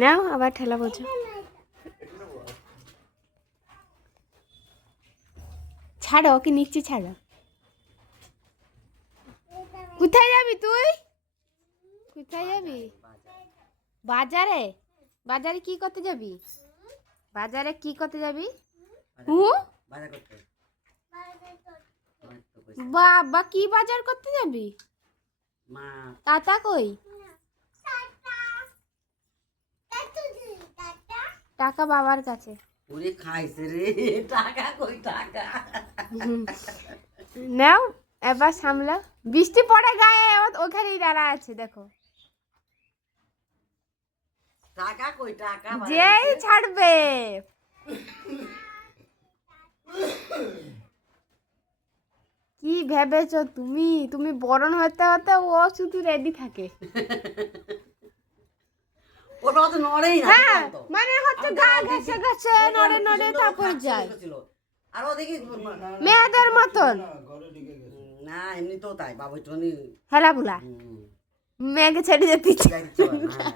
নাও আবার ঠেলা বোঝো। ছাড়ো ওকে, নিচে ছাড়ো। কোথায় যাবি তুই? কোথায় যাবি? বাজারে? বাজারে কি করতে যাবি? বাজারে কি করতে যাবি? বাবা, কি বাজার করতে যাবি? টাটা কই? টাকা বাবার কাছে। ওরে খাইছে রে, টাকা কই টাকা? নাও এবার সামলা। বৃষ্টি পড়ে গায়ে, ওখানেই দাঁড়া আছে দেখো। টাকা কই টাকা? যেই ছাড়বে। কি ভেবেছো তুমি? তুমি বরণ হতে হতে ও শুধু রেডি থাকে। ওটা তো নড়েই না। হ্যাঁ, মানে হচ্ছে গা ঘেসে ঘেসে নড়ে নড়ে তারপর যায়। আর ও দেখি মেয়েদের মতন। না এমনি তো তাই বাবু টনি হেলা বুলা মেয়েকে ছেড়ে যেতে ইচ্ছে। হ্যাঁ